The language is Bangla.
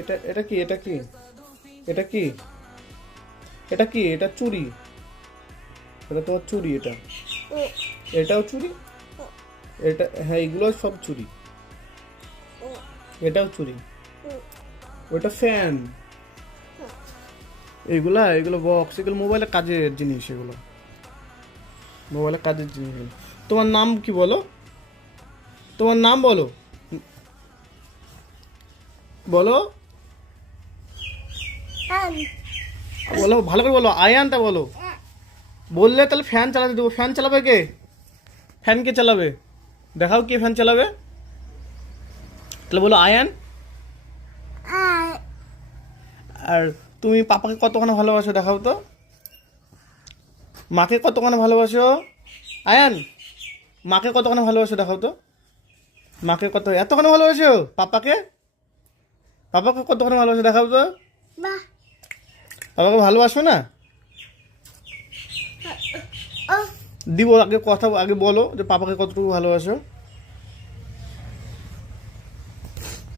এটা এটা কি এটা কি এটা কি এটা কি এটা চুড়ি, এটা তোমার চুড়ি, এটা এটাও চুড়ি, এটা হ্যাঁ এগুলো সব চুড়ি, এটাও চুড়ি, ওটা ফ্যান, এগুলা এগুলো বক্স, এগুলো মোবাইলের কাজের জিনিস, এগুলো মোবাইলের কাজের জিনিস। তোমার নাম কি বলো, তোমার নাম বলো, বলো বলো ভালো করে বলো, আয়ানটা বলো। বললে তাহলে ফ্যান চালাতে দেবো। ফ্যান চালাবে কে? ফ্যান কে চালাবে? দেখাও কে ফ্যান চালাবে। তাহলে বলো আয়ান। আর তুমি পাপাকে কতক্ষণ ভালোবাসো দেখাও তো। মাকে কতক্ষণ ভালোবাসো আয়ান? মাকে কতক্ষণ ভালোবাসো দেখাও তো। মাকে কত এতক্ষণ ভালোবাসো? পাপাকে, পাপাকে কতক্ষণ ভালোবাসো দেখাও তো। পাপাকে ভালোবাসো না? দিব আগে কথা, আগে বলো যে পাপাকে কতটুকু ভালোবাসো।